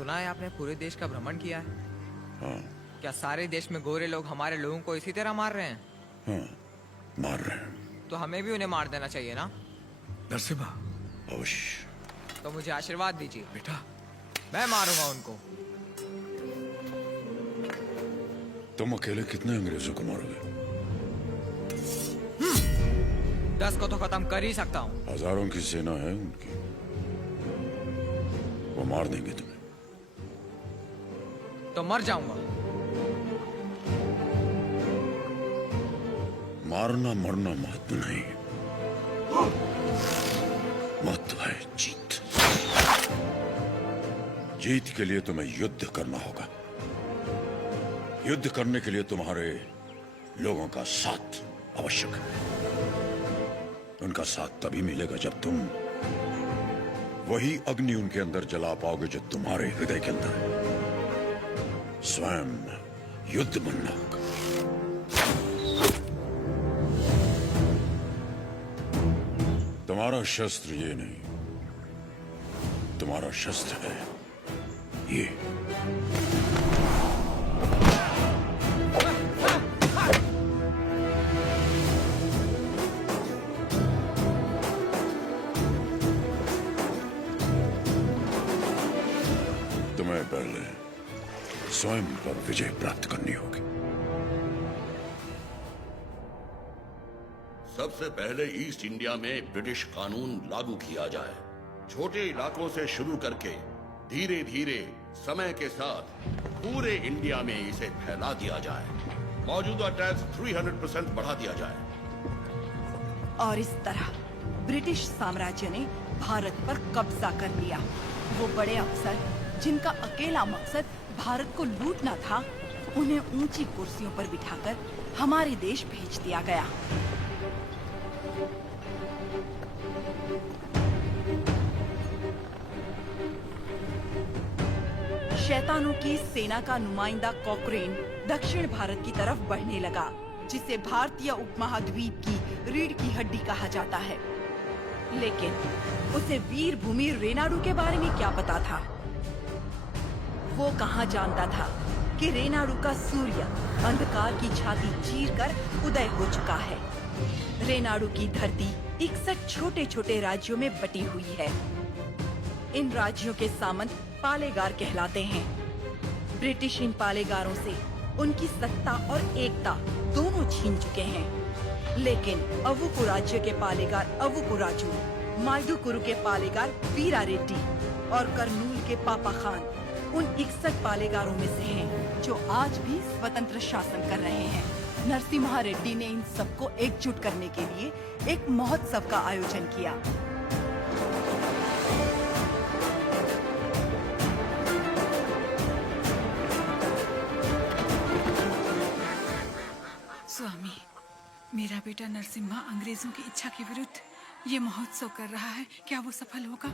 सुना है आपने पूरे देश का भ्रमण किया है। हाँ क्या सारे देश में गोरे लोग हमारे लोगों को इसी तरह मार रहे हैं? हाँ, मार रहे हैं। तो हमें भी उन्हें मार देना चाहिए ना? नरसिम्हा, अवश्य। तो मुझे आशीर्वाद दीजिए, बेटा। मैं मारूंगा उनको। तुम अकेले कितने अंग्रेजों को मारोगे? 10 को तो खत्म कर ही सकता हूँ। हजारों की सेना है उनकी, वो मार देंगे तुम्हें। तो मर जाऊंगा। मारना मरना महत्व नहीं, महत्व है जीत। जीत के लिए तुम्हें युद्ध करना होगा। युद्ध करने के लिए तुम्हारे लोगों का साथ आवश्यक है। उनका साथ तभी मिलेगा जब तुम वही अग्नि उनके अंदर जला पाओगे जो तुम्हारे हृदय के अंदर है। स्वयं युद्ध बनना होगा। तुम्हारा शस्त्र ये नहीं, तुम्हारा शस्त्र है ये। तुम्हें पहले स्वयं पर विजय प्राप्त करनी होगी। सबसे पहले ईस्ट इंडिया में ब्रिटिश कानून लागू किया जाए। छोटे इलाकों से शुरू करके धीरे धीरे समय के साथ पूरे इंडिया में इसे फैला दिया जाए। मौजूदा टैक्स 300% बढ़ा दिया जाए। और इस तरह ब्रिटिश साम्राज्य ने भारत पर कब्जा कर लिया। वो बड़े अफसर जिनका अकेला मकसद भारत को लूटना था, उन्हें ऊंची कुर्सियों पर बिठाकर हमारे देश भेज दिया गया। शैतानों की सेना का नुमाइंदा कॉकरेन दक्षिण भारत की तरफ बढ़ने लगा, जिसे भारतीय उपमहाद्वीप की रीढ़ की हड्डी कहा जाता है। लेकिन उसे वीर भूमि रेनाडू के बारे में क्या पता था? वो कहाँ जानता था कि रेनाडू का सूर्य अंधकार की छाती चीरकर उदय हो चुका है। रेनाडू की धरती 61 छोटे छोटे राज्यों में बटी हुई है। इन राज्यों के सामंत पालेगार कहलाते हैं। ब्रिटिश इन पालेगारों से उनकी सत्ता और एकता दोनों छीन चुके हैं। लेकिन अवुकु राज्य के पालेगार अवुकु राजू, माइदुकुरु के पालेगार वीरा रेड्डी और कर्नूल के पापा खान उन 61 पालेगारों में से हैं, जो आज भी स्वतंत्र शासन कर रहे हैं। नरसिम्हा रेड्डी ने इन सबको एकजुट करने के लिए एक महोत्सव का आयोजन किया। स्वामी, मेरा बेटा नरसिम्हा अंग्रेजों की इच्छा के विरुद्ध ये महोत्सव कर रहा है। क्या वो सफल होगा?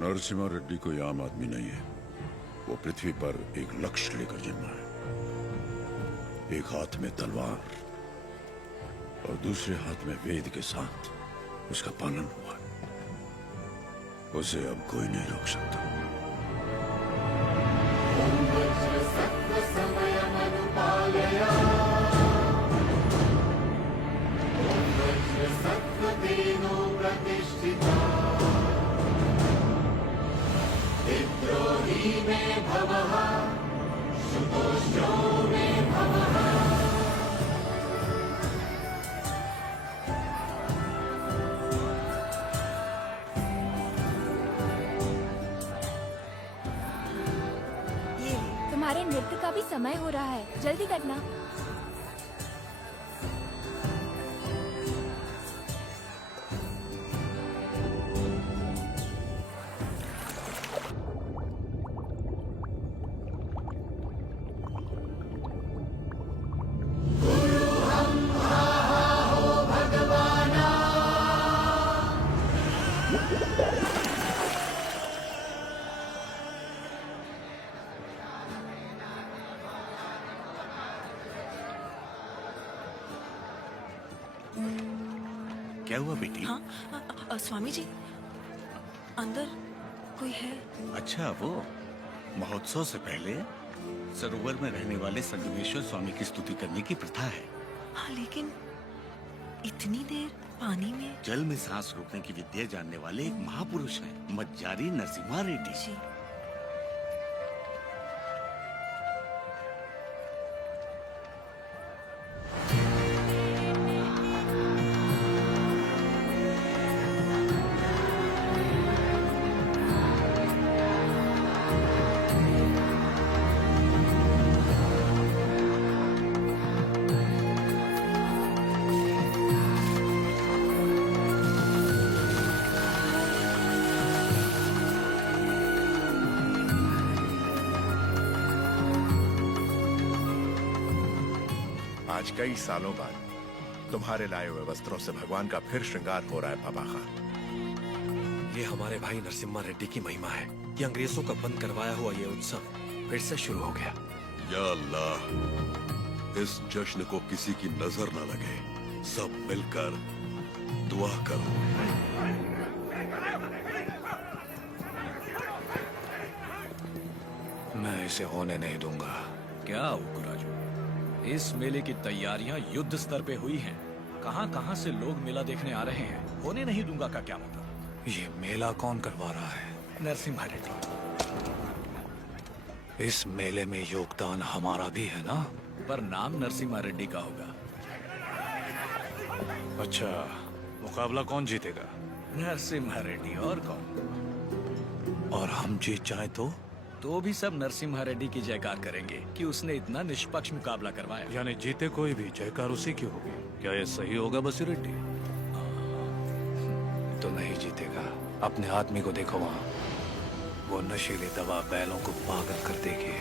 नरसिम्हा रेड्डी कोई आम आदमी नहीं है। वो पृथ्वी पर एक लक्ष्य लेकर जन्मा है। एक हाथ में तलवार और दूसरे हाथ में वेद के साथ उसका पालन हुआ है। उसे अब कोई नहीं रोक सकता। तुम्हारे नृत्य का भी समय हो रहा है, जल्दी करना। क्या हुआ बेटी? हाँ, स्वामी जी, अंदर कोई है? अच्छा वो महोत्सव से पहले सरोवर में रहने वाले संगमेश्वर स्वामी की स्तुति करने की प्रथा है। हाँ, लेकिन इतनी देर पानी में। जल में सांस रोकने की विद्या जानने वाले एक महापुरुष हैं, मज्जारी नरसिम्हा रेड्डी। जी। आज कई सालों बाद तुम्हारे लाए हुए वस्त्रों से भगवान का फिर श्रृंगार हो रहा है बाबा खान। ये हमारे भाई नरसिम्हा रेड्डी की महिमा है कि अंग्रेजों का बंद करवाया हुआ ये उत्सव फिर से शुरू हो गया। या अल्लाह, इस जश्न को किसी की नजर न लगे। सब मिलकर दुआ करो। मैं इसे होने नहीं दूंगा। क्या उकराजू, इस मेले की तैयारियां युद्ध स्तर पे हुई हैं। कहां-कहां से लोग मेला देखने आ रहे हैं। होने नहीं दूंगा का क्या मतलब? ये मेला कौन करवा रहा है? नरसिम्हा रेड्डी। इस मेले में योगदान हमारा भी है ना? पर नाम नरसिम्हा रेड्डी का होगा। अच्छा, मुकाबला कौन जीतेगा? नरसिम्हा रेड्डी, और कौन? और हम जीत जाए तो भी सब नरसिम्हा रेड्डी की जयकार करेंगे कि उसने इतना निष्पक्ष मुकाबला करवाया। यानी जीते कोई भी जयकार उसी की होगी। क्या ये सही होगा बसी रेड्डी? तो नहीं जीतेगा। अपने आदमी को देखो वहाँ, वो नशीली दवा बैलों को पागल कर देगी।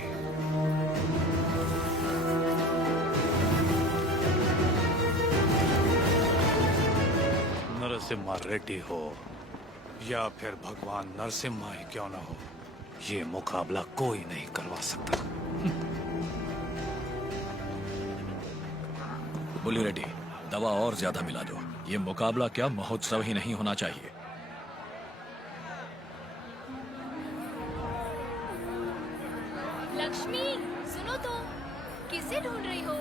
नरसिम्हा रेड्डी हो या फिर भगवान नरसिम्हा ही क्यों ना हो, ये मुकाबला कोई नहीं करवा सकता। बुली रेड्डी, दवा और ज्यादा मिला दो। ये मुकाबला क्या महोत्सव ही नहीं होना चाहिए। लक्ष्मी, सुनो तो, किसे ढूंढ रही हो?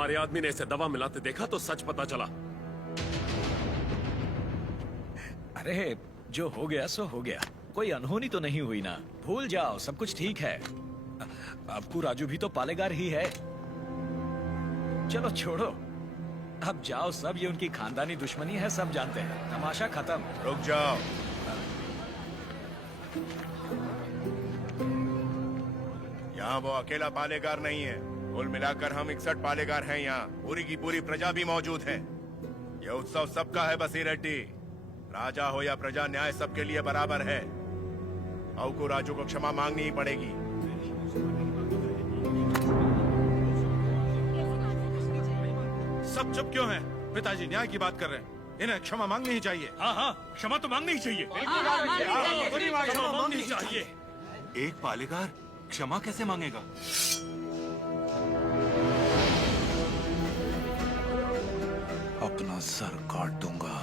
हमारे आदमी ने इसे दवा मिलाते देखा तो सच पता चला। अरे जो हो गया सो हो गया, कोई अनहोनी तो नहीं हुई ना। भूल जाओ, सब कुछ ठीक है। आपको राजू भी तो पालेगार ही है। चलो छोड़ो, अब जाओ सब, ये उनकी खानदानी दुश्मनी है, सब जानते हैं। तमाशा खत्म। रुक जाओ। यहाँ वो अकेला पालेगार नहीं है, कुल मिलाकर हम 61 पालेगार हैं यहाँ। पूरी की पूरी प्रजा भी मौजूद है। यह उत्सव सबका है बसी रेड्डी। राजा हो या प्रजा, न्याय सबके लिए बराबर है। औ को राजू को क्षमा मांगनी ही पड़ेगी। सब चुप क्यों हैं? पिताजी न्याय की बात कर रहे हैं, इन्हें क्षमा मांगनी ही चाहिए। हाँ हाँ, क्षमा तो मांगनी ही चाहिए। क्षमा मांगनी ही चाहिए। एक पालेगार क्षमा कैसे मांगेगा? अपना सर काट दूंगा,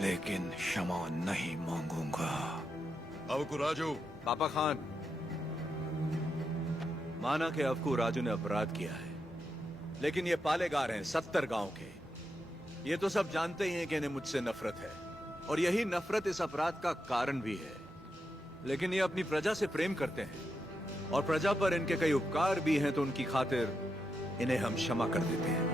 लेकिन क्षमा नहीं मांगूंगा। अवकु राजू। पापा खान, माना कि अवकु राजू ने अपराध किया है, लेकिन ये पालेगार हैं 70 गांव के। ये तो सब जानते ही हैं कि इन्हें मुझसे नफरत है, और यही नफरत इस अपराध का कारण भी है। लेकिन ये अपनी प्रजा से प्रेम करते हैं, और प्रजा पर इनके कई उपकार भी हैं, तो उनकी खातिर इन्हें हम क्षमा कर देते हैं।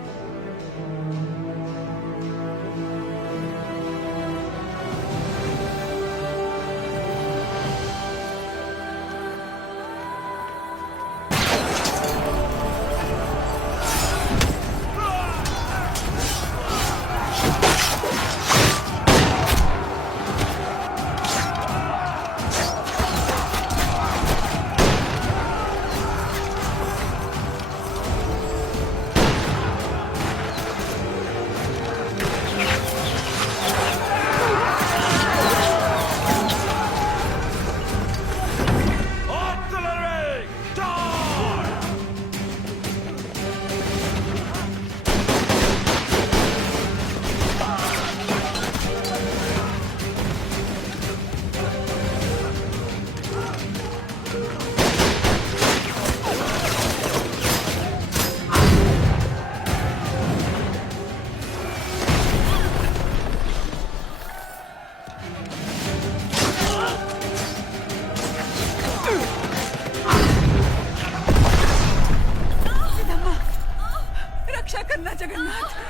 रक्षा करना जगन्नाथ।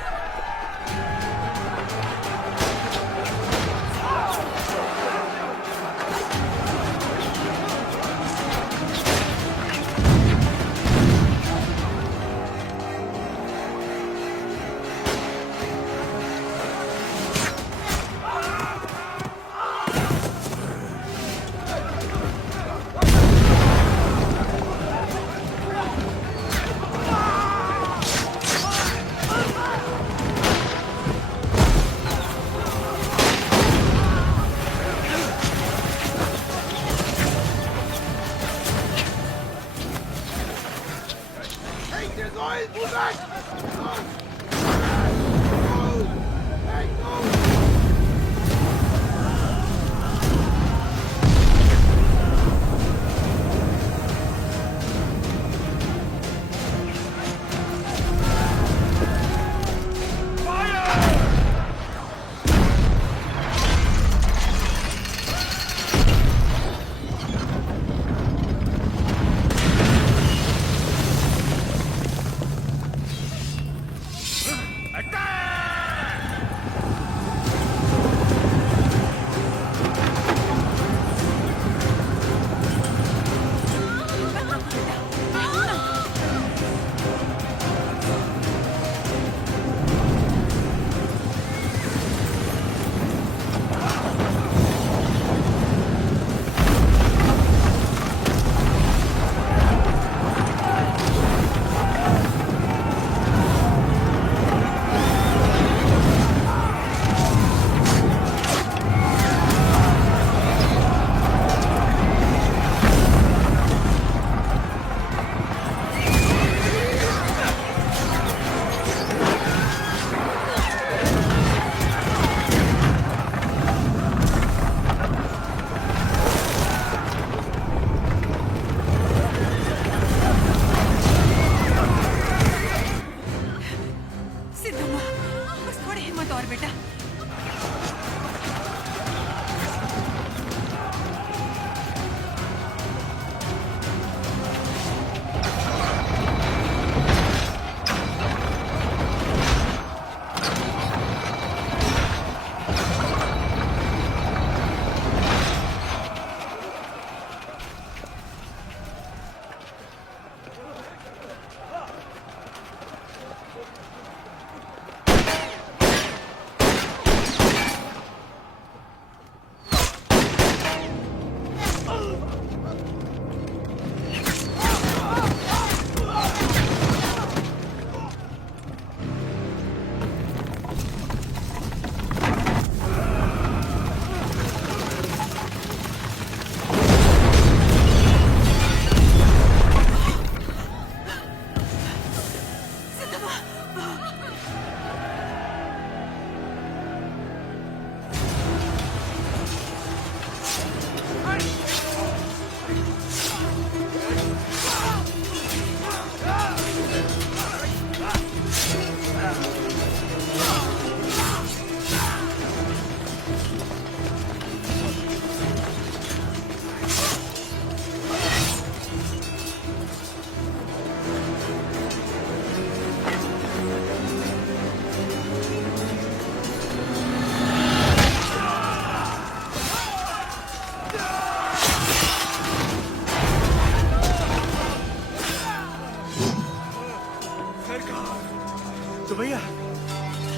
सुबैया,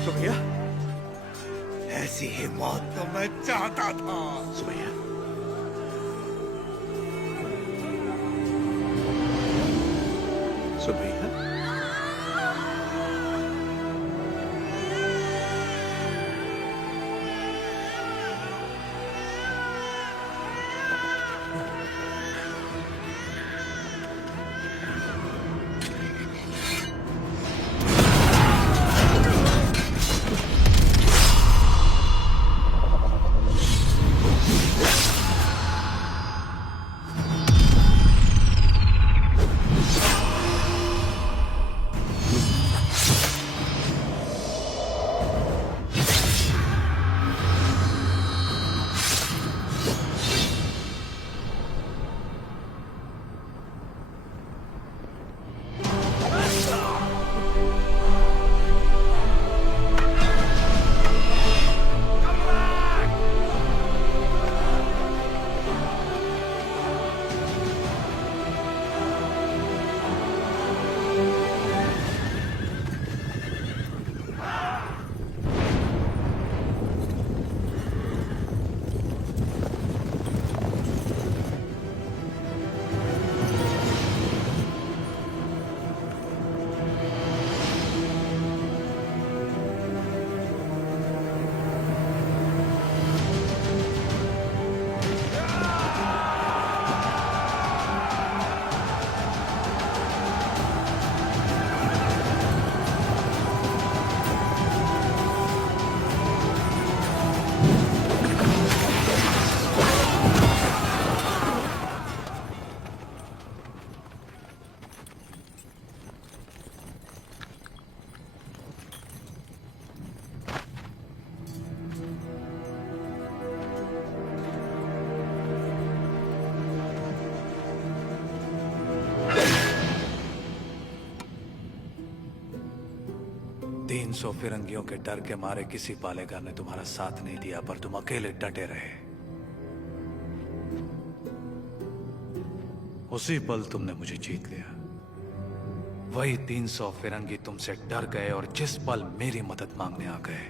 सुबैया, ऐसी ही मौत तो मैं चाहता था। सुबैया, सुबैया, सौ फिरंगियों के डर के मारे किसी पालेगार ने तुम्हारा साथ नहीं दिया, पर तुम अकेले डटे रहे। उसी पल तुमने मुझे जीत लिया। वही 300 फिरंगी तुमसे डर गए और जिस पल मेरी मदद मांगने आ गए,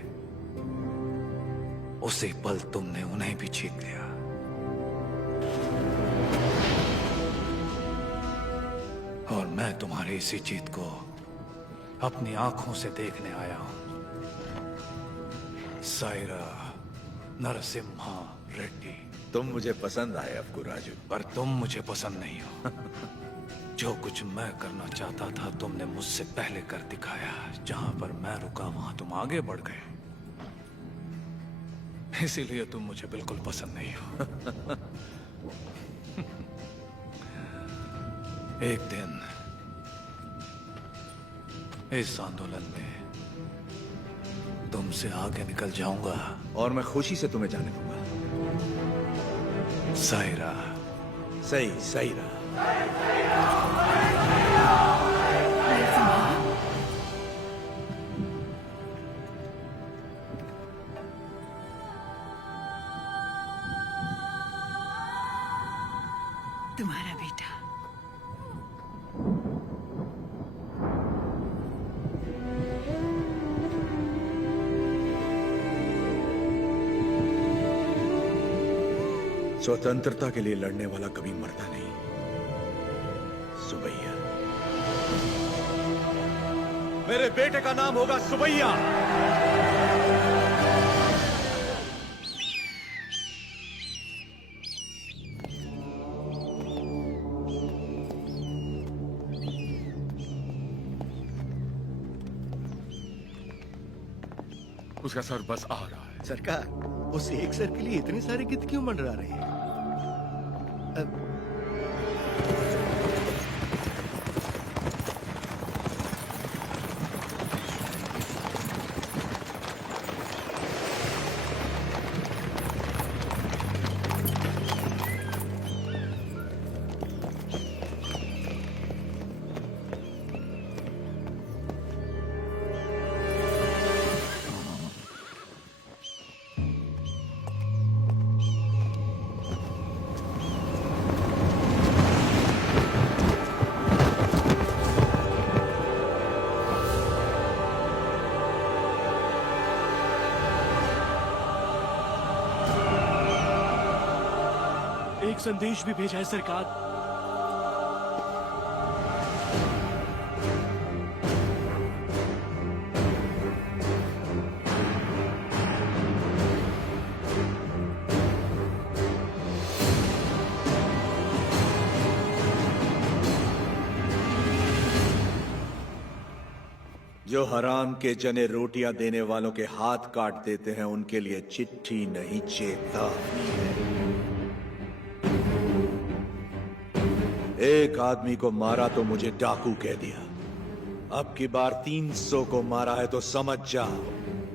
उसी पल तुमने उन्हें भी जीत लिया। और मैं तुम्हारी इसी जीत को अपनी आंखों से देखने आया हूं। सायरा नरसिम्हा रेड्डी। तुम मुझे पसंद आए अफगू राजू, पर तुम मुझे पसंद नहीं हो। जो कुछ मैं करना चाहता था तुमने मुझसे पहले कर दिखाया। जहां पर मैं रुका वहां तुम आगे बढ़ गए, इसीलिए तुम मुझे बिल्कुल पसंद नहीं हो। एक दिन इस आंदोलन में तुमसे आगे निकल जाऊंगा और मैं खुशी से तुम्हें जाने दूंगा। सायरा। सही, सायरा। तुम्हारा बेटा। स्वतंत्रता के लिए लड़ने वाला कभी मरता नहीं सुबैया। मेरे बेटे का नाम होगा सुबैया। उसका सर बस आ रहा है। सरकार, उस एक सर के लिए इतने सारे गिद्ध क्यों मंडरा रहे हैं? एक संदेश भी भेजा है सरकार। जो हराम के जने रोटियां देने वालों के हाथ काट देते हैं उनके लिए चिट्ठी नहीं चेतावनी है। एक आदमी को मारा तो मुझे डाकू कह दिया, अब की बार 300 को मारा है तो समझ जाओ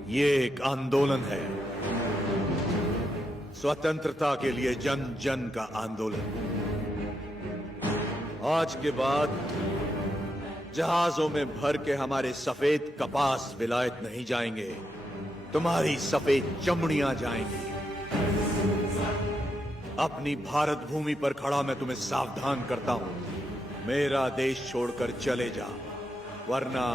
ये एक आंदोलन है। स्वतंत्रता के लिए जन जन का आंदोलन। आज के बाद जहाजों में भर के हमारे सफेद कपास विलायत नहीं जाएंगे, तुम्हारी सफेद चमड़ियां जाएंगी। अपनी भारत भूमि पर खड़ा मैं तुम्हें सावधान करता हूं, मेरा देश छोड़कर चले जा, वरना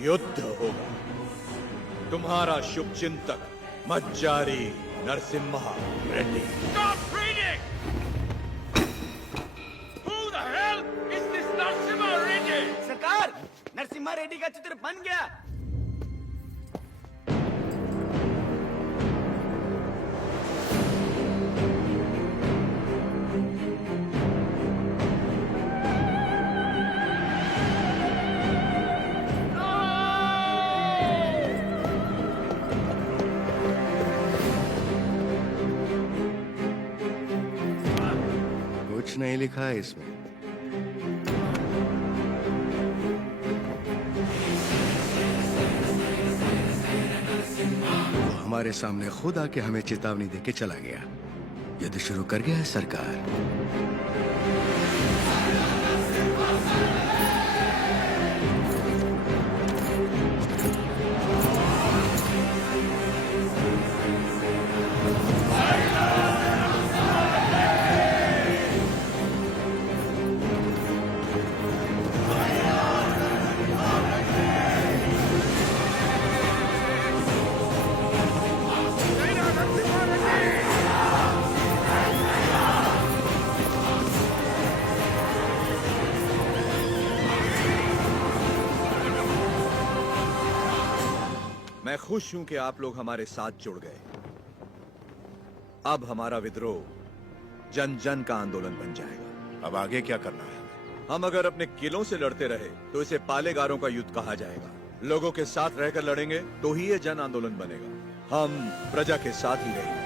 युद्ध होगा। तुम्हारा शुभ चिंतक मज्जारी नरसिम्हा रेड्डी। सरकार, नरसिम्हा रेड्डी का चित्र बन गया। कुछ नहीं लिखा है इसमें। हमारे सामने खुद आके हमें चेतावनी देके चला गया। युद्ध शुरू कर गया है सरकार। मैं खुश हूं कि आप लोग हमारे साथ जुड़ गए। अब हमारा विद्रोह जन जन का आंदोलन बन जाएगा। अब आगे क्या करना है? हम अगर अपने किलों से लड़ते रहे तो इसे पालेगारों का युद्ध कहा जाएगा। लोगों के साथ रहकर लड़ेंगे तो ही ये जन आंदोलन बनेगा। हम प्रजा के साथ ही रहेंगे।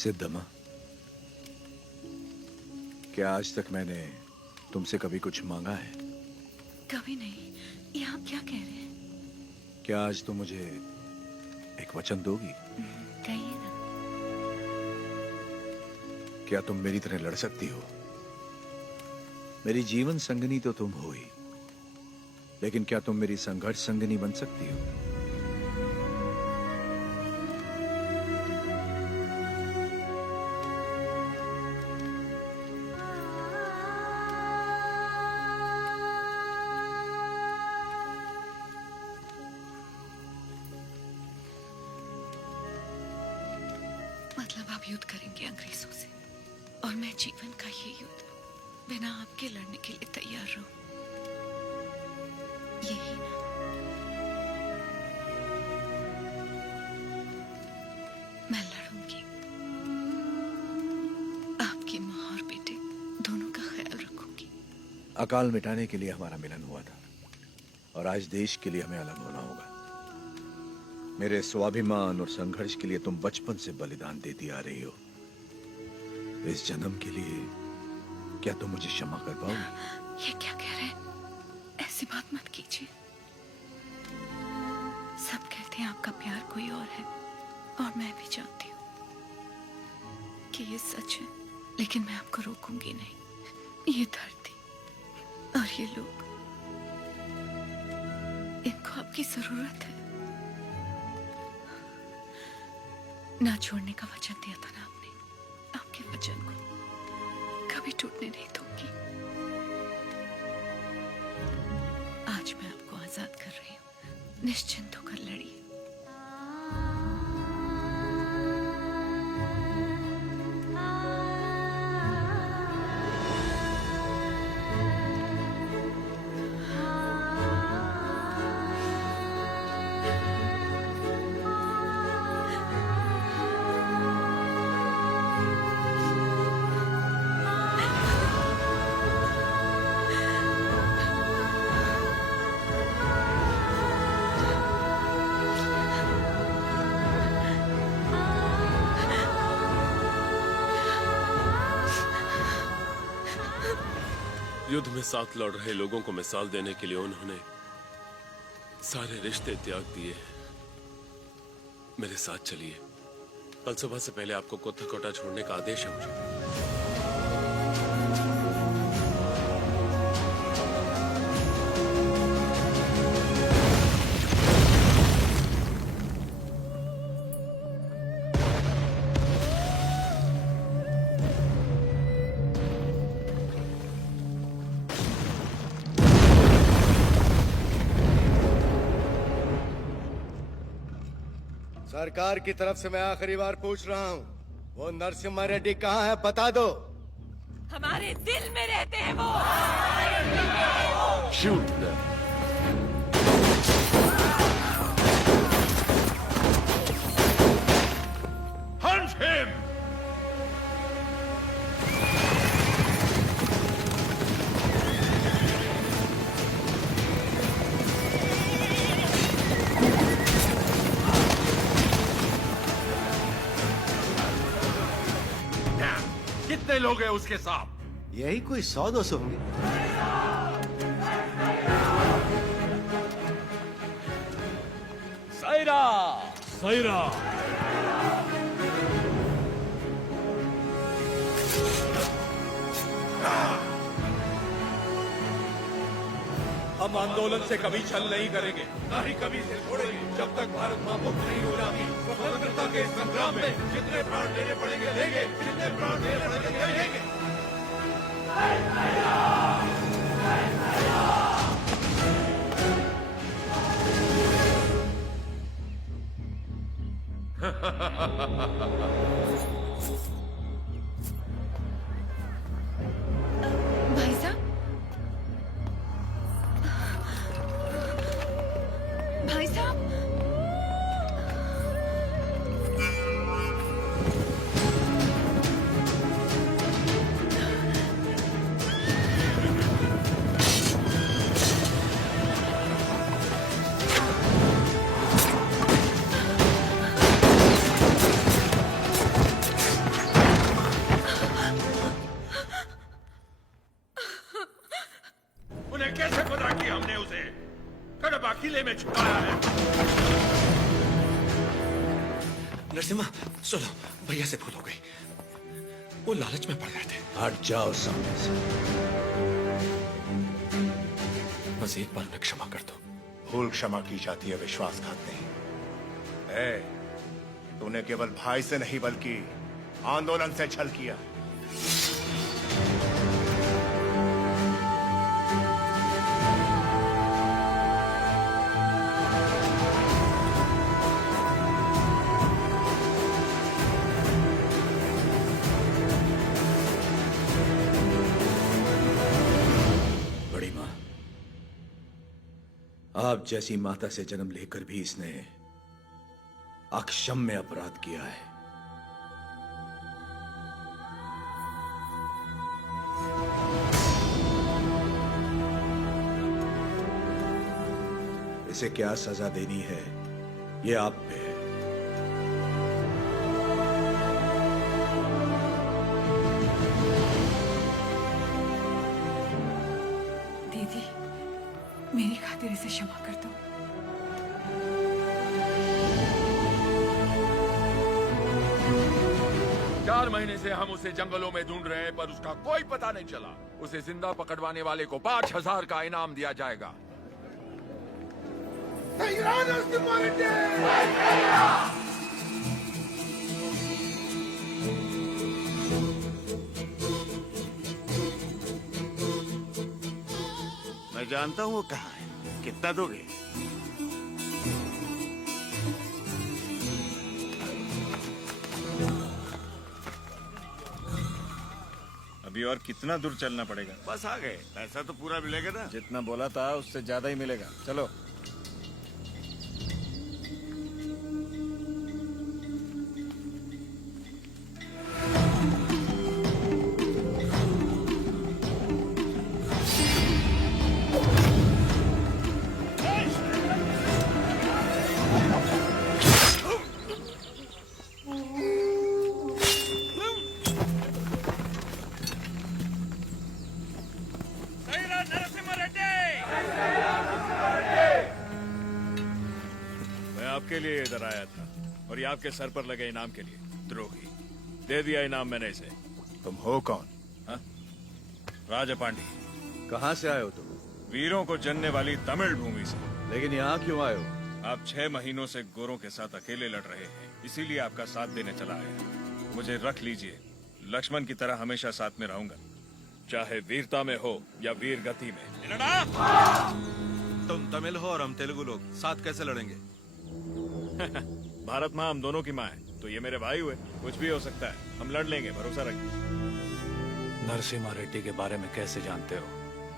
सिद्धम्मा, क्या आज तक मैंने तुमसे कभी कुछ मांगा है? कभी नहीं। ये आप क्या कह रहे हैं? क्या आज तुम मुझे एक वचन दोगी? कहिए ना। क्या तुम मेरी तरह लड़ सकती हो? मेरी जीवन संगनी तो तुम हो ही, लेकिन क्या तुम मेरी संघर्ष संगनी बन सकती हो? मतलब आप युद्ध करेंगे अंग्रेजों से, और मैं जीवन का ये युद्ध बिना आपके लड़ने के लिए तैयार रहूं, यही ना? मैं लड़ूंगी, आपकी माँ और बेटे दोनों का ख्याल रखूंगी। अकाल मिटाने के लिए हमारा मिलन हुआ था, और आज देश के लिए हमें अलग होना होगा। मेरे स्वाभिमान और संघर्ष के लिए तुम बचपन से बलिदान देती आ रही हो। इस जन्म के लिए क्या तुम मुझे क्षमा कर पाओगी? ये क्या कह रहे हैं? ऐसी बात मत कीजिए। सब कहते हैं आपका प्यार कोई और है, और मैं भी जानती हूँ कि ये सच है, लेकिन मैं आपको रोकूंगी नहीं। ये धरती और ये लोग, इनको आपकी जरूरत है। ना छोड़ने का वचन दिया था ना आपने, आपके वचन को कभी टूटने नहीं दूंगी। आज मैं आपको आजाद कर रही हूँ, निश्चिंत होकर लड़िए। युद्ध में साथ लड़ रहे लोगों को मिसाल देने के लिए उन्होंने सारे रिश्ते त्याग दिए। मेरे साथ चलिए, कल सुबह से पहले आपको कोटा छोड़ने का आदेश है मुझे। सरकार की तरफ से मैं आखिरी बार पूछ रहा हूँ, वो नरसिम्हा रेड्डी कहाँ है, बता दो। हमारे दिल में रहते हैं वो। Shoot Hunt him! कितने लोग हैं उसके साथ? यही कोई 100-200 होंगे। सायरा! सायरा! हम आंदोलन से कभी छल नहीं करेंगे, ना ही कभी से छोड़ेंगे, जब तक भारत मां मुक्त नहीं हो जाती। स्वतंत्रता के संग्राम में जितने प्राण देने पड़ेंगे लेंगे, जितने प्राण देने पड़ेंगे लेंगे। भाई साहब, भाई साहब, उन्हें कैसे पता कि हमने उसे कड़बा किले में छुपाया है? नरसिम्हा सुनो, भैया से भूल हो गई, वो लालच में पड़ गए थे। हट जाओ सामने से। बस एक बार में क्षमा कर दो। भूल क्षमा की जाती है, विश्वासघात नहीं। ए, तूने केवल भाई से नहीं बल्कि आंदोलन से छल किया। बड़ी मां, आप जैसी माता से जन्म लेकर भी इसने अक्षम्य अपराध किया है। इसे क्या सजा देनी है, ये आप पे है। दीदी, मेरी खातिर इसे क्षमा कर दो। 4 महीने से हम उसे जंगलों में ढूंढ रहे हैं पर उसका कोई पता नहीं चला। उसे जिंदा पकड़वाने वाले को 5,000 का इनाम दिया जाएगा। मैं जानता हूँ वो कहाँ है। कितना दोगे? अभी और कितना दूर चलना पड़ेगा? बस आ गए। पैसा तो पूरा मिलेगा ना? जितना बोला था उससे ज्यादा ही मिलेगा। चलो। आपके लिए इधर आया था और ये आपके सर पर लगे इनाम के लिए। द्रोही। दे दिया इनाम मैंने इसे। तुम हो कौन? राजा पांडी। कहाँ से आए हो तुम? वीरों को जनने वाली तमिल भूमि से। लेकिन यहाँ क्यों आए हो? आप 6 महीनों से गोरों के साथ अकेले लड़ रहे हैं, इसीलिए आपका साथ देने चला आया। मुझे रख लीजिए, लक्ष्मण की तरह हमेशा साथ में रहूंगा, चाहे वीरता में हो या वीर गति में। तुम तमिल हो और हम तेलुगु लोग, साथ कैसे लड़ेंगे? भारत माँ हम दोनों की माँ है, तो ये मेरे भाई हुए। कुछ भी हो सकता है, हम लड़ लेंगे, भरोसा रखिए। नरसिम्हा रेड्डी के बारे में कैसे जानते हो?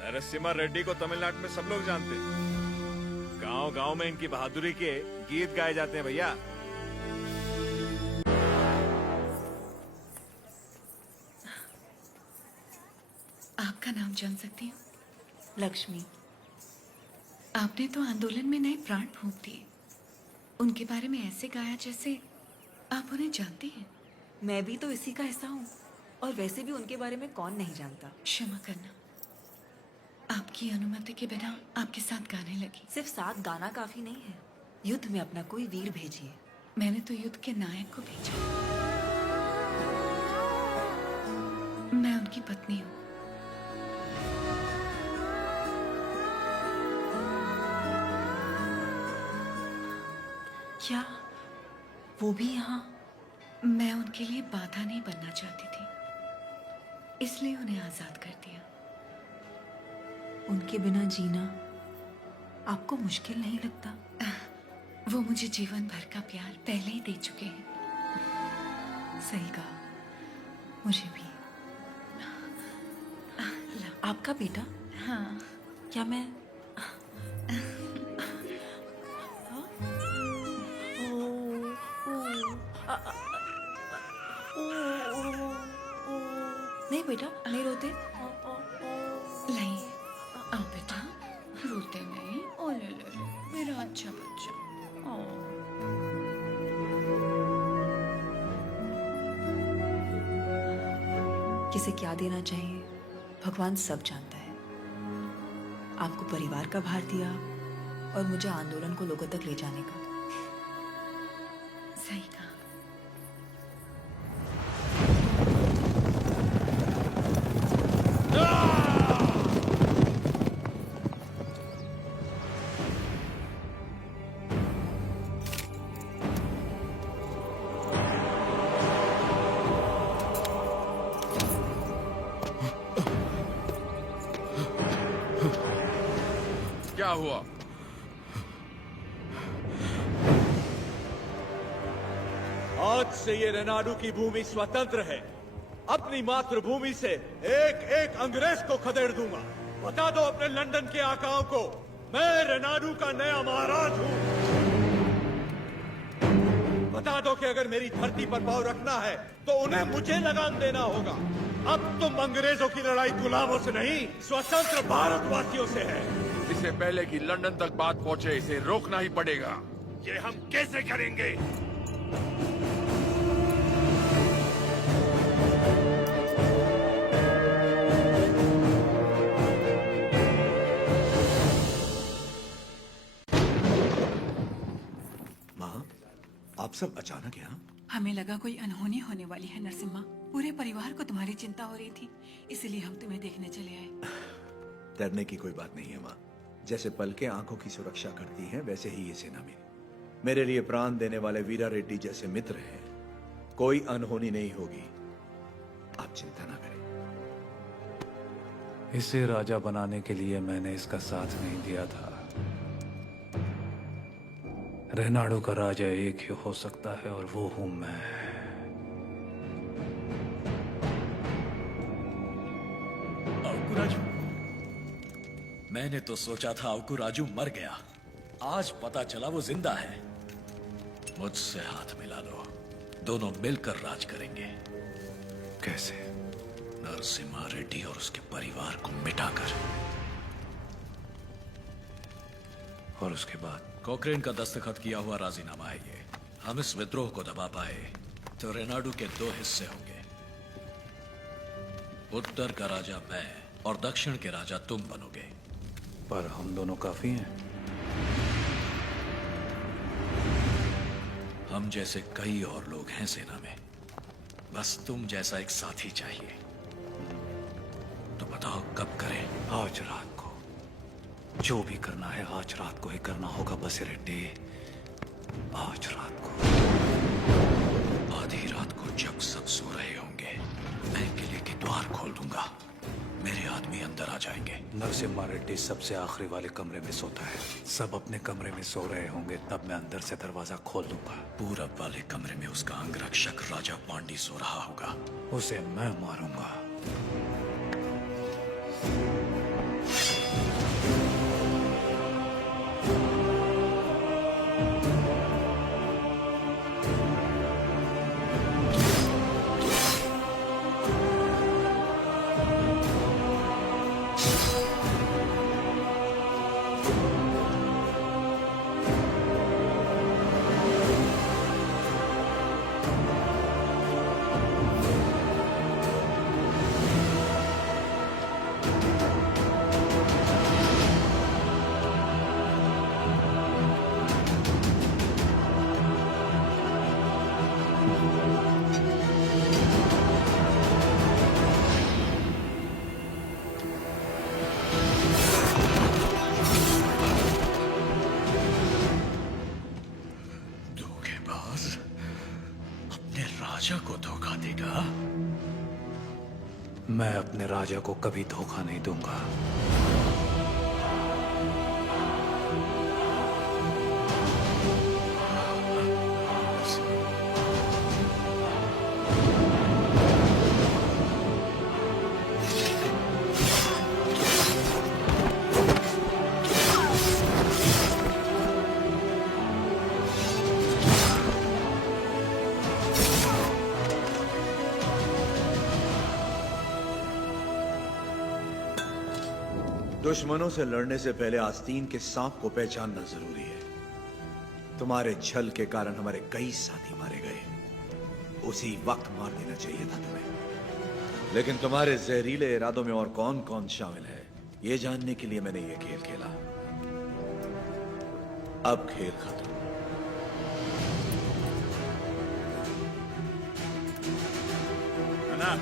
नरसिम्हा रेड्डी को तमिलनाडु में सब लोग जानते हैं। गांव-गांव में इनकी बहादुरी के गीत गाए जाते हैं भैया। आपका नाम जान सकती हूँ? लक्ष्मी। आपने तो आंदोलन में नए प्राण फूंक दिए। उनके बारे में ऐसे गाया जैसे आप उन्हें जानती हैं। मैं भी तो इसी का हिस्सा हूँ, और वैसे भी उनके बारे में कौन नहीं जानता। क्षमा करना, आपकी अनुमति के बिना आपके साथ गाने लगी। सिर्फ साथ गाना काफी नहीं है, युद्ध में अपना कोई वीर भेजिए। मैंने तो युद्ध के नायक को भेजा। मैं उनकी पत्नी हूँ। क्या वो भी यहाँ? मैं उनके लिए बाधा नहीं बनना चाहती थी, इसलिए उन्हें आजाद कर दिया। उनके बिना जीना आपको मुश्किल नहीं लगता? वो मुझे जीवन भर का प्यार पहले ही दे चुके हैं। सही कहा, मुझे भी। आपका बेटा? हाँ। क्या मैं नहीं बेटा, नहीं रोते। नहीं, आओ बेटा, रोते नहीं। ओ ले ले ले, मेरा अच्छा बच्चा। किसे क्या देना चाहिए भगवान सब जानता है। आपको परिवार का भार दिया और मुझे आंदोलन को लोगों तक ले जाने का। सही कहा। क्या हुआ? आज से ये रेनाडू की भूमि स्वतंत्र है। अपनी मातृभूमि से एक एक अंग्रेज को खदेड़ दूंगा। बता दो अपने लंदन के आकाओं को, मैं रेनाडू का नया महाराज हूं। बता दो कि अगर मेरी धरती पर पांव रखना है तो उन्हें मुझे लगान देना होगा। अब तुम अंग्रेजों की लड़ाई गुलामों से नहीं, स्वतंत्र भारतवासियों से है। इससे पहले कि लंदन तक बात पहुंचे, इसे रोकना ही पड़ेगा। ये हम कैसे करेंगे? माँ, आप सब अचानक यहाँ? हमें लगा कोई अनहोनी होने वाली है नरसिम्हा। पूरे परिवार को तुम्हारी चिंता हो रही थी, इसलिए हम तुम्हें देखने चले आए। डरने की कोई बात नहीं है माँ। जैसे पलकें आंखों की सुरक्षा करती हैं, वैसे ही ये सेना मेरे लिए प्राण देने वाले वीरा रेड्डी जैसे मित्र हैं। कोई अनहोनी नहीं होगी, आप चिंता ना करें। इसे राजा बनाने के लिए मैंने इसका साथ नहीं दिया था। रेनाडू का राजा एक ही हो सकता है और वो हूं मैं। राजू, मैंने तो सोचा था अवकु राजू मर गया, आज पता चला वो जिंदा है। मुझसे हाथ मिला लो, दोनों मिलकर राज करेंगे। कैसे? नरसिम्हा रेड्डी और उसके परिवार को मिटाकर। और उसके बाद कोक्रेन का दस्तखत किया हुआ राजीनामा है ये। हम इस विद्रोह को दबा पाए तो रेनाडू के 2 हिस्से होंगे। उत्तर का राजा मैं और दक्षिण के राजा तुम बनोगे। पर हम दोनों काफी हैं। हम जैसे कई और लोग हैं सेना में, बस तुम जैसा एक साथी चाहिए। तो बताओ कब करें? आज रात को। जो भी करना है आज रात को ही करना होगा बसिरेड्डी। आज रात को। आधी रात को जब सब सो रहे होंगे, मैं किले के द्वार खोल दूंगा। मेरे आदमी अंदर आ जाएंगे। नरसिम्हा रेड्डी सबसे आखिरी वाले कमरे में सोता है। सब अपने कमरे में सो रहे होंगे, तब मैं अंदर से दरवाजा खोल दूंगा। पूरब वाले कमरे में उसका अंगरक्षक राजा पांडी सो रहा होगा। उसे मैं मारूंगा। मैं अपने राजा को कभी धोखा नहीं दूंगा। दुश्मनों से लड़ने से पहले आस्तीन के सांप को पहचानना जरूरी है। तुम्हारे छल के कारण हमारे कई साथी मारे गए। उसी वक्त मार देना चाहिए था तुम्हें। लेकिन तुम्हारे जहरीले इरादों में और कौन कौन शामिल है, यह जानने के लिए मैंने यह खेल खेला। अब खेल खत्म। ना,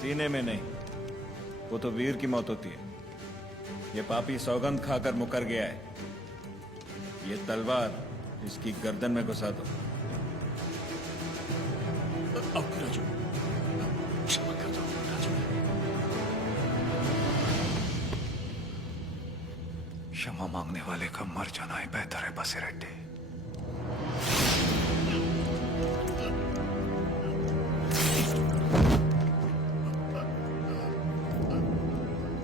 सीने में नहीं, वो तो वीर की मौत होती है। ये पापी सौगंध खाकर मुकर गया है। ये तलवार इसकी गर्दन में घुसा दो। राजू, क्षमा कर दो राजू। क्षमा मांगने वाले का मर जाना ही बेहतर है बसिरेड्डी।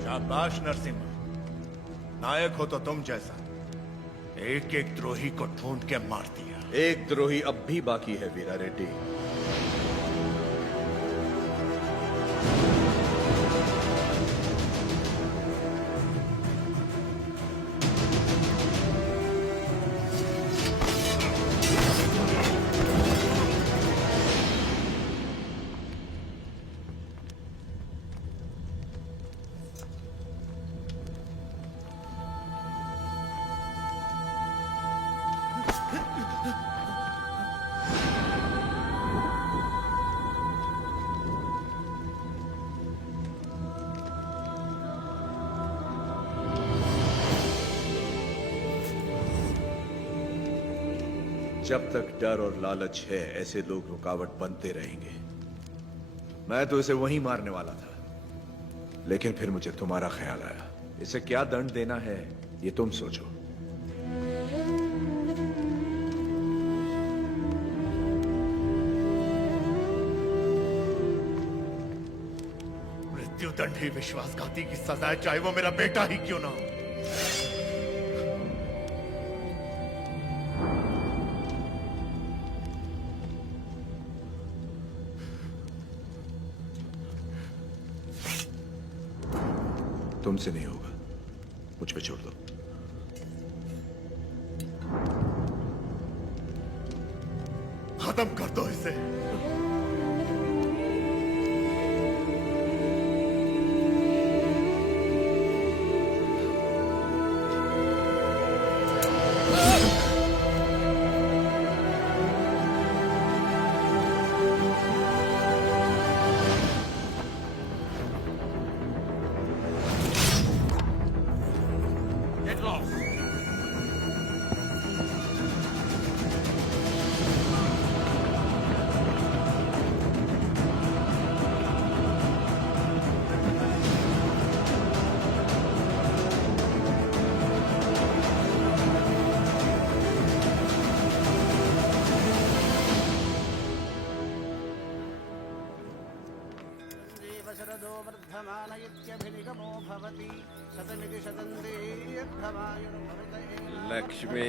शाबाश नरसिम्हा, नायक हो तो तुम जैसा। एक एक द्रोही को ढूंढ के मार दिया। एक द्रोही अब भी बाकी है वीरा रेड्डी। जब तक डर और लालच है ऐसे लोग रुकावट बनते रहेंगे। मैं तो इसे वहीं मारने वाला था, लेकिन फिर मुझे तुम्हारा ख्याल आया। इसे क्या दंड देना है ये तुम सोचो। मृत्युदंड ही विश्वासघाती की सजा है, चाहे वो मेरा बेटा ही क्यों ना हो। तुमसे नहीं होगा, मुझ पे छोड़ दो। खत्म कर दो इसे। लक्ष्मी,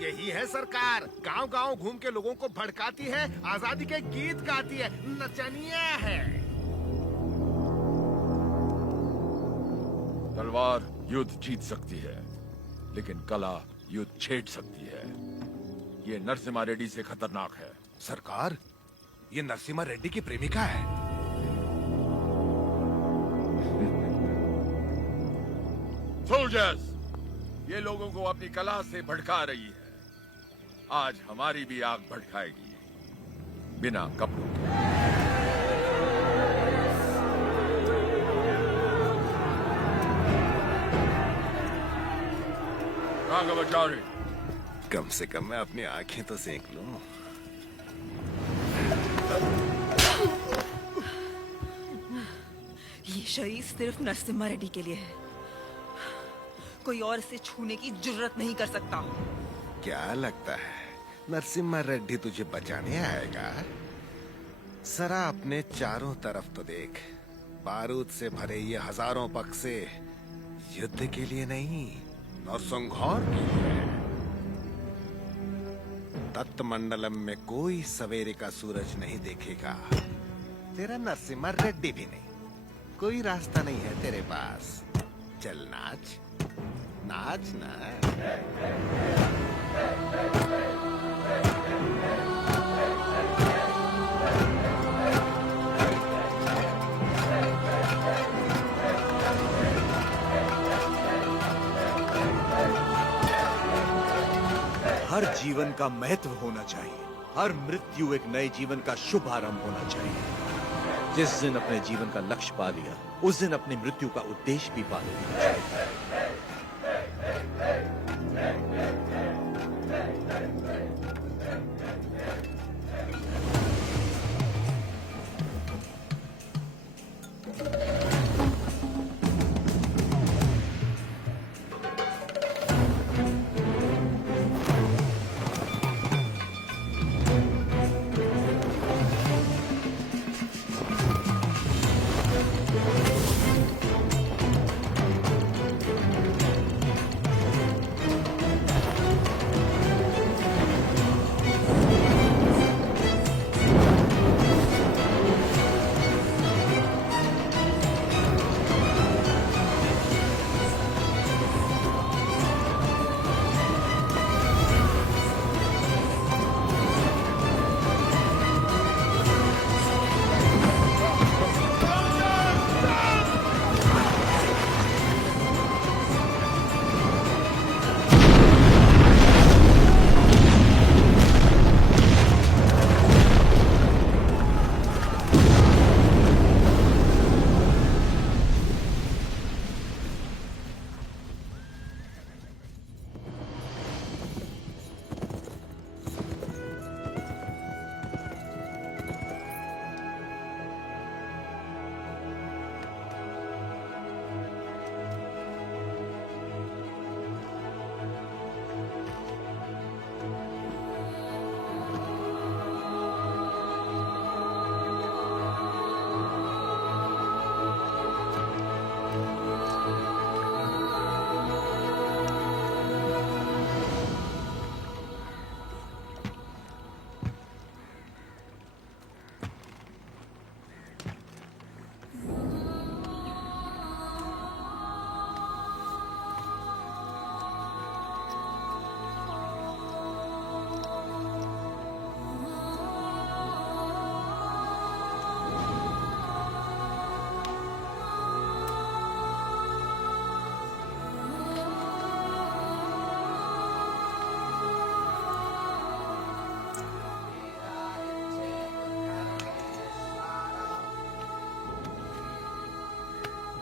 यही है सरकार, गांव गांव घूम के लोगों को भड़काती है, आजादी के गीत गाती है, नचनिया है। तलवार युद्ध जीत सकती है, लेकिन कला युद्ध छेड़ सकती है। ये नरसिम्हा रेड्डी से खतरनाक है। सरकार, ये नरसिम्हा रेड्डी की प्रेमिका है। सोल्जर्स, ये लोगों को अपनी कला से भड़का रही है। आज हमारी भी आग भड़काएगी, बिना कपड़ों के। कम से कम मैं अपनी आंखें तो सेक लूं। ये शरीर सिर्फ नरसिम्हा रेड्डी के लिए है, कोई और इसे छूने की जुर्रत नहीं कर सकता। क्या लगता है नरसिम्हा रेड्डी तुझे बचाने आएगा? जरा अपने चारों तरफ तो देख, बारूद से भरे ये हजारों बक्से युद्ध के लिए नहीं, नरसंहार के लिए। तत्मंडलम में कोई सवेरे का सूरज नहीं देखेगा, तेरा नरसिम्हा रेड्डी भी नहीं। कोई रास्ता नहीं है तेरे पास। चल नाच, नाच ना। हर जीवन का महत्व होना चाहिए, हर मृत्यु एक नए जीवन का शुभ आरंभ होना चाहिए। जिस दिन अपने जीवन का लक्ष्य पा लिया, उस दिन अपनी मृत्यु का उद्देश्य भी पा लेना चाहिए।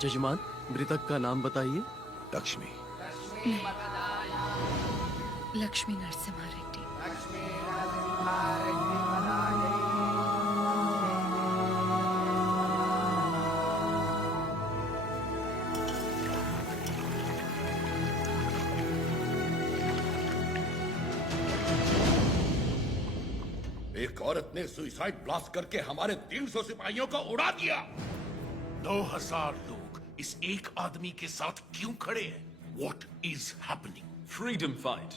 जजमान, मृतक का नाम बताइए। लक्ष्मी। लक्ष्मी नरसिम्हा रेड्डी। एक औरत ने सुइसाइड ब्लास्ट करके हमारे 300 सिपाहियों को उड़ा दिया। 2000 लोग इस एक आदमी के साथ क्यों खड़े हैं? What is happening? Freedom fight.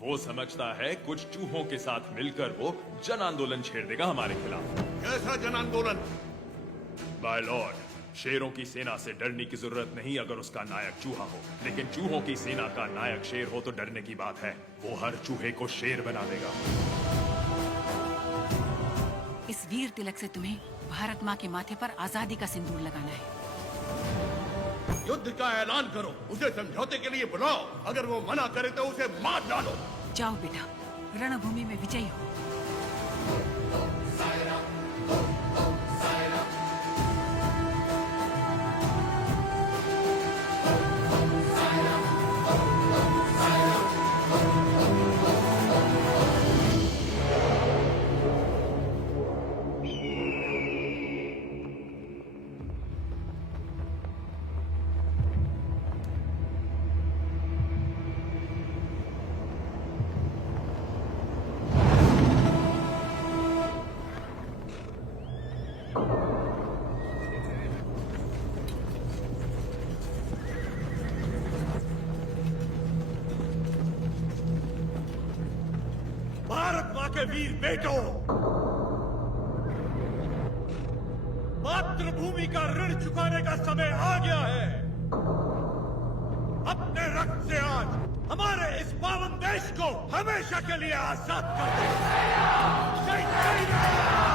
वो समझता है कुछ चूहों के साथ मिलकर वो जन आंदोलन छेड़ देगा हमारे खिलाफ। कैसा जन आंदोलन? माय लॉर्ड, शेरों की सेना से डरने की जरूरत नहीं अगर उसका नायक चूहा हो, लेकिन चूहों की सेना का नायक शेर हो तो डरने की बात है। वो हर चूहे को शेर बना देगा। इस वीर तिलक से तुम्हें भारत माँ के माथे पर आजादी का सिंदूर लगाना है। युद्ध का ऐलान करो, उसे समझौते के लिए बुलाओ। अगर वो मना करे तो उसे मार डालो। जाओ बेटा, रणभूमि में विजयी हो। भारत माँ के वीर बेटों, मातृभूमि का ऋण चुकाने का समय आ गया है। अपने रक्त से आज हमारे इस पावन देश को हमेशा के लिए आजाद कर दो। जय जय Ram.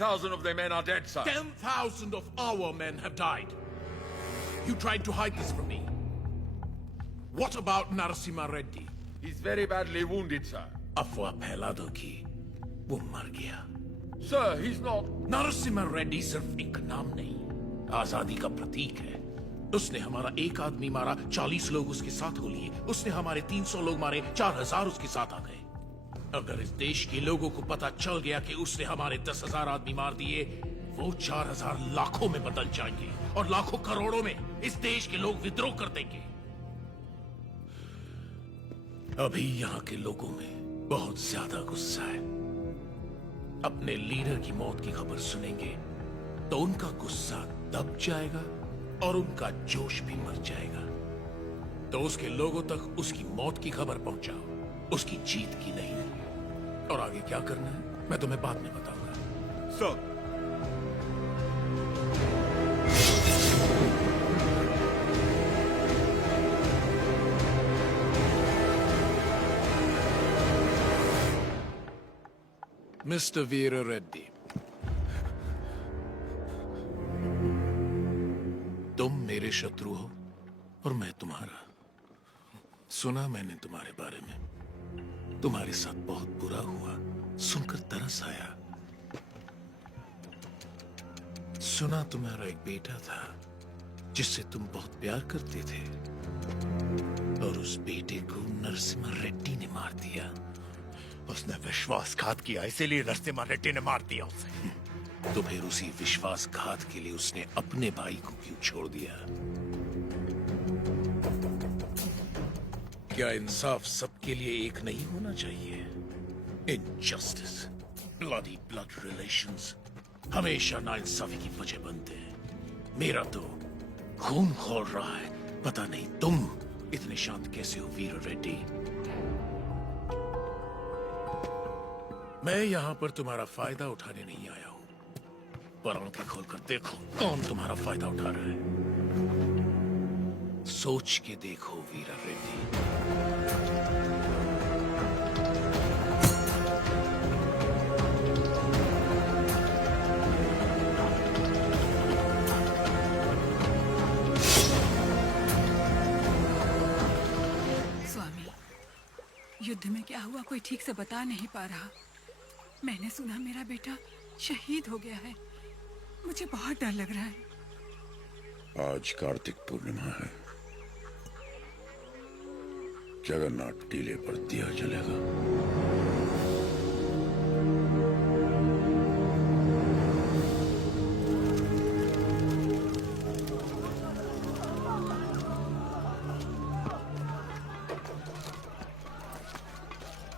20,000 of their men are dead, sir. 10,000 of our men have died. You tried to hide this from me. What about Narasimha Reddy? He's very badly wounded, sir. अफवाह फैला दो कि वो मर गया। Sir, he's not. Narasimha Reddy सिर्फ एक नाम नहीं, आजादी का प्रतीक है। उसने हमारा एक आदमी मारा, 40 लोग उसके साथ हो लिए। उसने हमारे 300 लोग मारे, 4000 उसके साथ आ गए। अगर इस देश के लोगों को पता चल गया कि उसने हमारे 10,000 आदमी मार दिए, वो 4000 लाखों में बदल जाएंगे और लाखों करोड़ों में इस देश के लोग विद्रोह कर देंगे। अभी यहाँ के लोगों में बहुत ज्यादा गुस्सा है। अपने लीडर की मौत की खबर सुनेंगे तो उनका गुस्सा दब जाएगा और उनका जोश भी मर जाएगा। तो उसके लोगों तक उसकी मौत की खबर पहुंचाओ, उसकी जीत की नहीं। और आगे क्या करना है मैं तुम्हें बाद में बताऊंगा। सर, मिस्टर वीर रेड्डी, तुम मेरे शत्रु हो और मैं तुम्हारा। सुना मैंने तुम्हारे बारे में, तुम्हारे साथ बहुत बुरा हुआ, सुनकर तरस आया। सुना तुम्हारा एक बेटा था जिससे तुम बहुत प्यार करते थे और उस बेटे को नरसिम्हा रेड्डी ने मार दिया। उसने विश्वासघात किया, इसीलिए नरसिम्हा रेड्डी ने मार दिया उसे। तो फिर उसी विश्वासघात के लिए उसने अपने भाई को क्यों छोड़ दिया? क्या इंसाफ सबके लिए एक नहीं होना चाहिए? इनजस्टिस, ब्लडी ब्लड रिलेशंस हमेशा नाइंसाफी की वजह बनते हैं। मेरा तो खून खौल रहा है। पता नहीं तुम इतने शांत कैसे हो वीर रेड्डी। मैं यहां पर तुम्हारा फायदा उठाने नहीं आया हूं, पर आंखें खोलकर देखो कौन तुम्हारा फायदा उठा रहा है। सोच के देखो वीर रेड्डी। स्वामी, युद्ध में क्या हुआ कोई ठीक से बता नहीं पा रहा। मैंने सुना मेरा बेटा शहीद हो गया है। मुझे बहुत डर लग रहा है। आज कार्तिक पूर्णिमा है। जगन्नाथ टीले पर दिया जलेगा।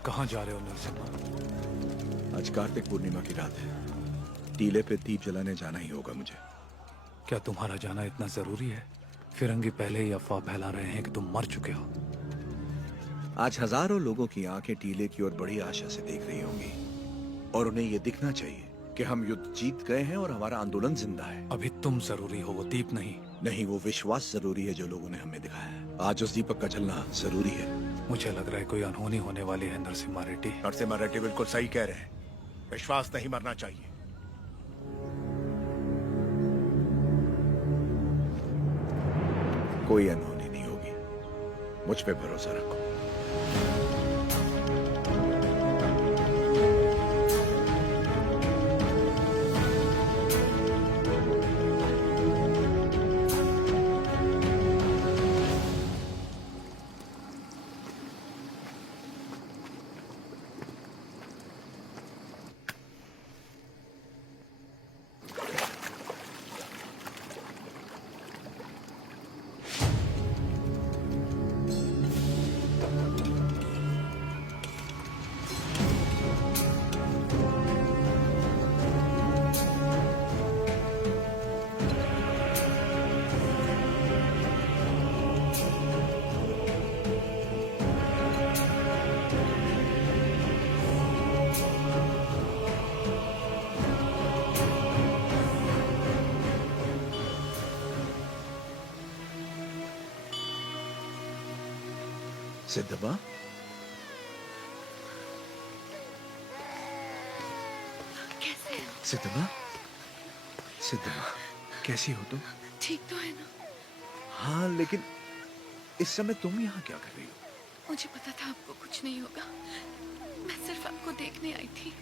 कहाँ जा रहे हो नरसिम्हा? आज कार्तिक पूर्णिमा की रात है। टीले पे दीप जलाने जाना ही होगा मुझे। क्या तुम्हारा जाना इतना जरूरी है? फिरंगी पहले ही अफवाह फैला रहे हैं कि तुम मर चुके हो। आज हजारों लोगों की आंखें टीले की ओर बड़ी आशा से देख रही होंगी और उन्हें यह दिखना चाहिए कि हम युद्ध जीत गए हैं और हमारा आंदोलन जिंदा है। अभी तुम जरूरी हो, वो दीप नहीं। नहीं, वो विश्वास जरूरी है जो लोगों ने हमें दिखाया है। आज उस दीपक का जलना जरूरी है। मुझे लग रहा है कोई अनहोनी होने वाली है नरसिम्हा रेड्डी। नरसिम्हा रेड्डी बिल्कुल सही कह रहे हैं। विश्वास नहीं मरना चाहिए। कोई अनहोनी नहीं होगी, मुझ पे भरोसा रखो। सिद्धबा, सिद्धमा, सिद्धमा, कैसी हो तुम? ठीक तो है ना? हाँ, लेकिन इस समय तुम यहाँ क्या कर रही हो? मुझे पता था आपको कुछ नहीं होगा। मैं सिर्फ आपको देखने आई थी।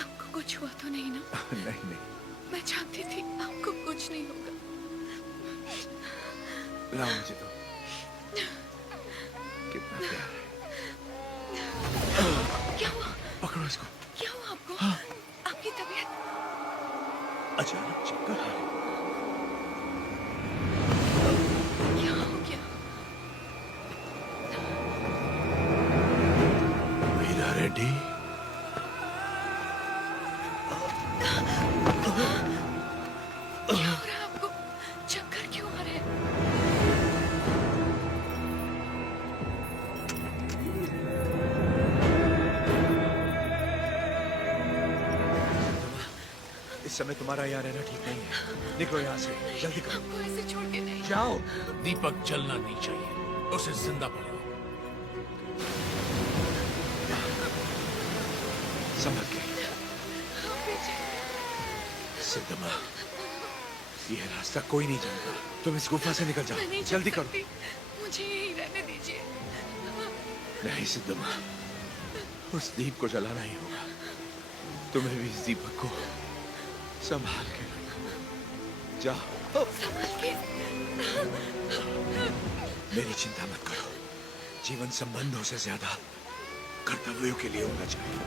आपको कुछ हुआ तो नहीं ना? नहीं नहीं। मैं जानती थी आपको कुछ नहीं होगा। लाओ मुझे तो। कितना प्यार है। क्या हुआ? पकड़ो इसको। क्या हुआ आपको? हाँ। आपकी तबीयत अचानक चक्कर आ गए। क्या हो गया? वीरा रेड्डी। क्या हो रहा है आपको? चक्कर क्यों आ रहे हैं? इस समय तुम्हारा यहाँ रहना ठीक नहीं है। निकलो यहाँ से, जल्दी करो। आपको ऐसे छोड़ के नहीं जाओ। दीपक जलना नहीं चाहिए, उसे जिंदा पकड़ो। संभल के। सिद्धमा, यह रास्ता कोई नहीं जानता। तुम इस गुफा से निकल मैं जाओ, नहीं जल्दी चल करो। सकती। मुझे यहीं रहने दीजिए। नहीं सिद्धमा, उस दीप को जलाना ही होगा। तुम्हें भी इस दीपक को संभाल के जाओ। संभाल के। मेरी चिंता मत करो। जीवन संबंधों से ज्यादा कर्तव्यों के लिए होना चाहिए।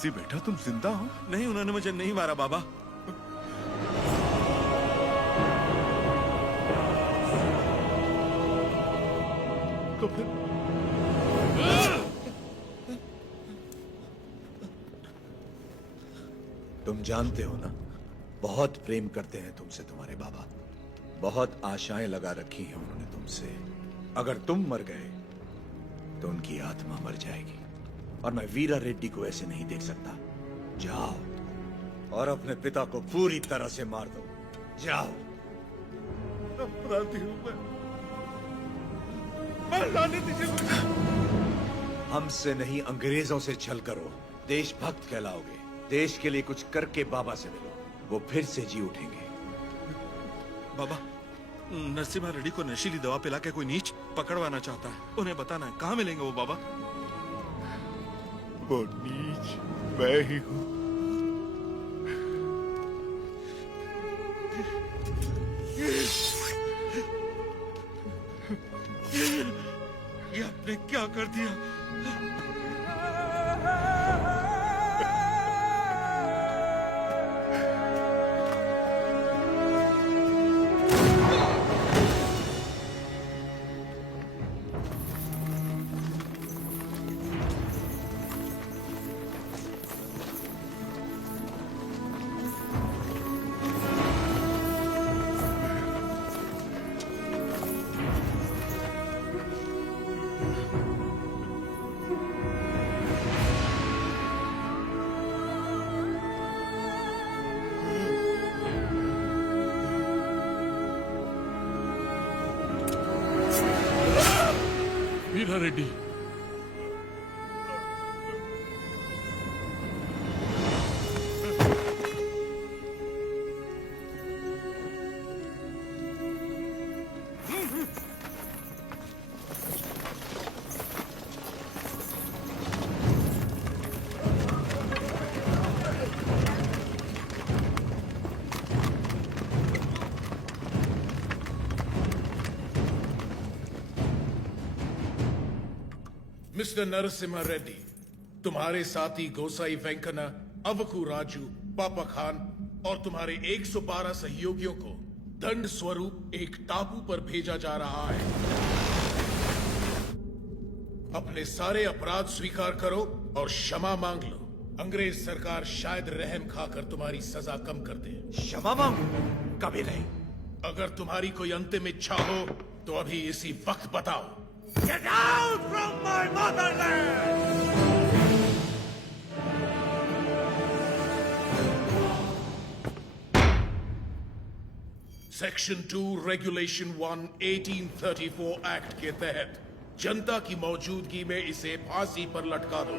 नरसी बेटा, तुम जिंदा हो? नहीं, उन्होंने मुझे नहीं मारा बाबा। तो फिर तुम जानते हो ना, बहुत प्रेम करते हैं तुमसे तुम्हारे बाबा। बहुत आशाएं लगा रखी हैं उन्होंने तुमसे। अगर तुम मर गए तो उनकी आत्मा मर जाएगी, और मैं वीरा रेड्डी को ऐसे नहीं देख सकता। जाओ और अपने पिता को पूरी तरह से मार दो। जाओ। अपराधी हूं मैं लाने दीजिए मुझे। हमसे नहीं, अंग्रेजों से छल करो, देशभक्त कहलाओगे। देश के लिए कुछ करके बाबा से मिलो, वो फिर से जी उठेंगे। बाबा, नरसिम्हा रेड्डी को नशीली दवा पिला के कोई नीच पकड़वाना चाहता है। उन्हें बताना है, कहाँ मिलेंगे वो बाबा? वो नीच मैं ही हूँ। ये आपने क्या कर दिया? वीरा रेड्डी, मिस्टर नरसिम्हा रेड्डी, तुम्हारे साथी गोसाई वेंकना, अवकू राजू, पापा खान और तुम्हारे 112 सहयोगियों को दंड स्वरूप एक टापू पर भेजा जा रहा है। अपने सारे अपराध स्वीकार करो और क्षमा मांग लो। अंग्रेज सरकार शायद रहम खाकर तुम्हारी सजा कम कर दे। क्षमा मांगू? कभी नहीं। अगर तुम्हारी कोई अंतिम इच्छा हो तो अभी इसी वक्त बताओ। Get out from my motherland! Section 2 regulation 1 1834 act के तहत जनता की मौजूदगी में इसे फांसी पर लटका दो।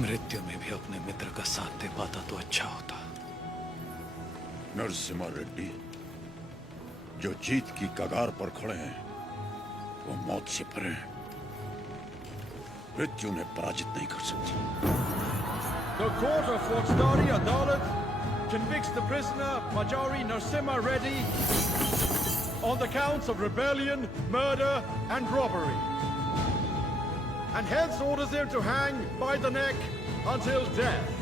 मृत्यु में भी अपने मित्र का साथ दे पाता तो अच्छा होता। नरसिम्हा रेड्डी, जो जीत की कगार पर खड़े हैं वो मौत से परे हैं। मृत्यु उन्हें पराजित नहीं कर सकती। The court of Faujdari Adalat convicts the prisoner Majari Narasimha Reddy on the counts of rebellion, murder and robbery, and hence orders him to hang by the neck until death.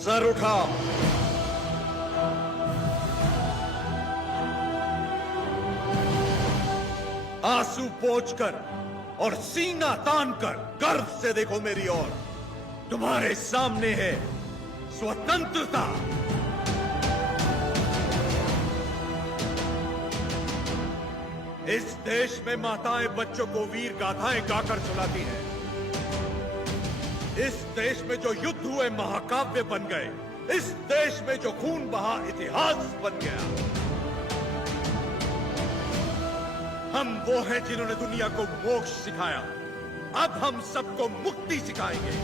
Sir उठाओ। आंसू पोंछकर और सीना तानकर गर्व से देखो मेरी ओर। तुम्हारे सामने है स्वतंत्रता। इस देश में माताएं बच्चों को वीर गाथाएं गाकर सुनाती हैं। इस देश में जो युद्ध हुए महाकाव्य बन गए। इस देश में जो खून बहा इतिहास बन गया। हम वो हैं जिन्होंने दुनिया को मोक्ष सिखाया। अब हम सबको मुक्ति सिखाएंगे।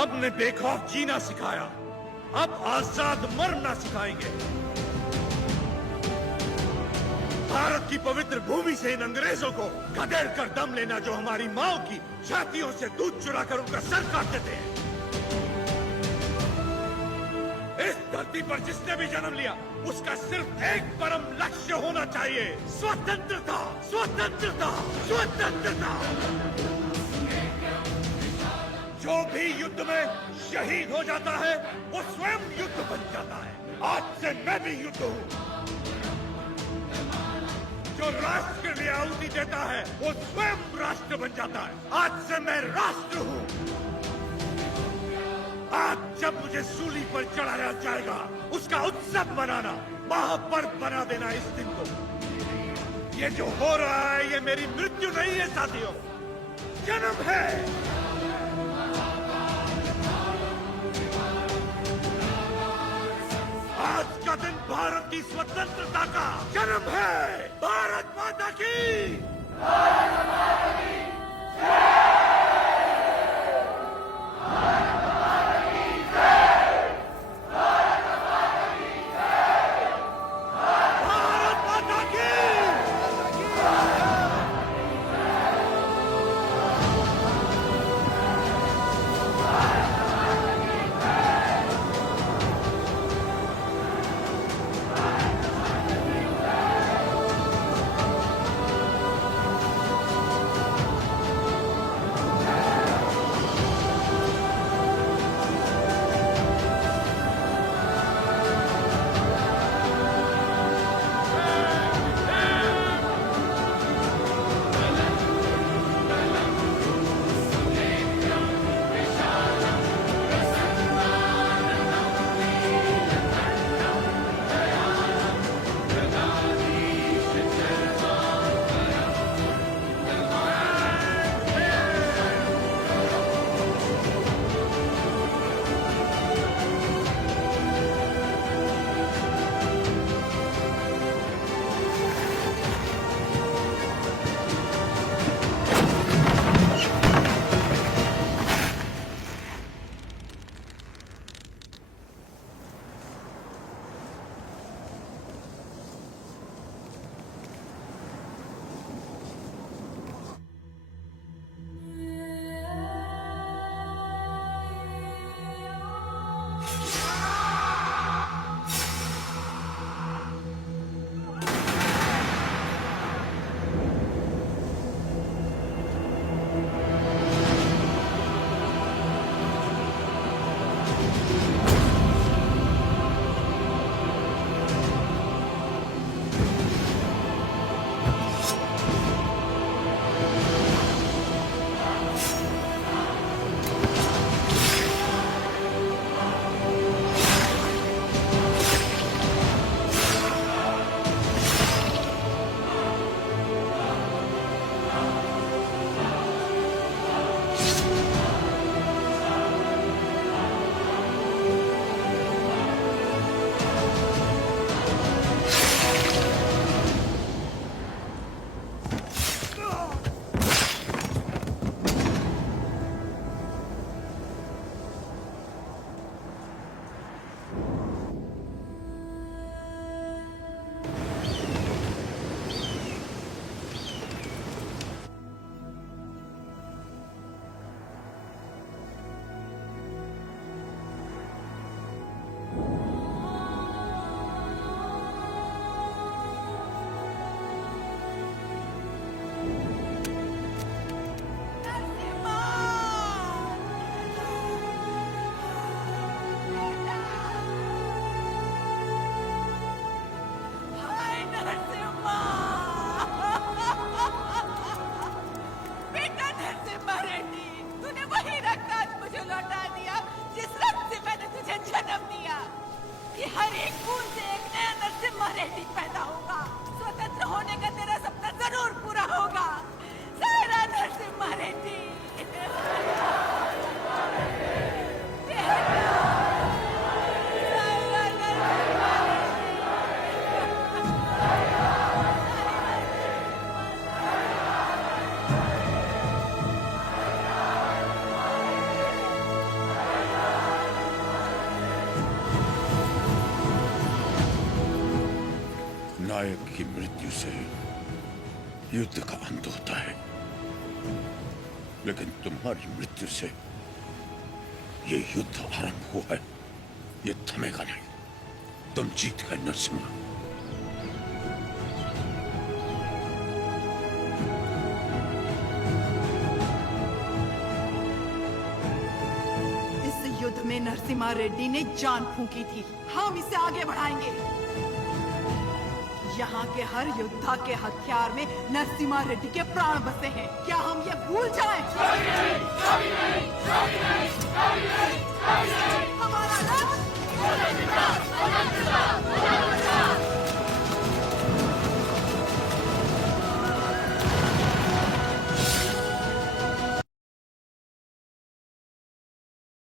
हमने बेखौफ जीना सिखाया। अब आजाद मरना सिखाएंगे। भारत की पवित्र भूमि से इन अंग्रेजों को खदेड़ कर दम लेना, जो हमारी माओ की छातियों से दूध चुराकर उनका सर काट देते हैं। इस धरती पर जिसने भी जन्म लिया उसका सिर्फ एक परम लक्ष्य होना चाहिए, स्वतंत्रता, स्वतंत्रता, स्वतंत्रता। जो भी युद्ध में शहीद हो जाता है वो स्वयं युद्ध बन जाता है। आज से मैं भी युद्ध हूँ। जो राष्ट्र के लिए आहुति देता है वो स्वयं राष्ट्र बन जाता है। आज से मैं राष्ट्र हूँ। आज जब मुझे सूली पर चढ़ाया जाएगा उसका उत्सव मनाना, महापर्व बना देना इस दिन को। ये जो हो रहा है ये मेरी मृत्यु नहीं है साथियों, जन्म है। आज का दिन भारत की स्वतंत्रता का जन्म है। भारत माता की, भारत माता की की मृत्यु से युद्ध का अंत होता है, लेकिन तुम्हारी मृत्यु से ये युद्ध आरंभ हुआ है। ये थमेगा नहीं। तुम जीत गए नरसिम्हा। इस युद्ध में नरसिम्हा रेड्डी ने जान फूंकी थी। हम इसे आगे बढ़ाएंगे। यहाँ के हर योद्धा के हथियार में नरसिम्हा रेड्डी के प्राण बसे हैं। क्या हम ये भूल जाएं?